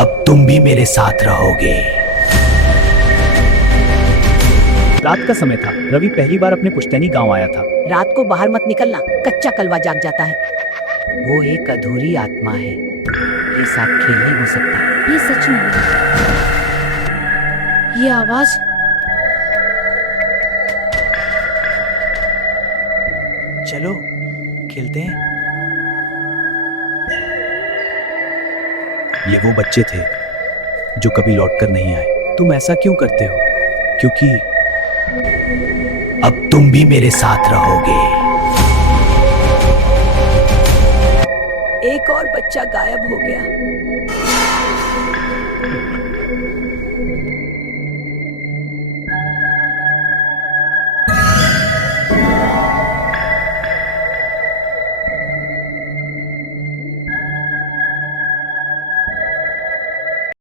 अब तुम भी मेरे साथ रहोगे। रात का समय था। रवि पहली बार अपने पुश्तैनी गांव आया था। रात को बाहर मत निकलना, कच्चा कलवा जाग जाता है। वो एक अधूरी आत्मा है, ये साथ खेल नहीं हो सकता। ये सच में हुआ। ये आवाज चलो खेलते हैं। ये वो बच्चे थे जो कभी लौटकर नहीं आए। तुम ऐसा क्यों करते हो? क्योंकि अब तुम भी मेरे साथ रहोगे। एक और बच्चा गायब हो गया।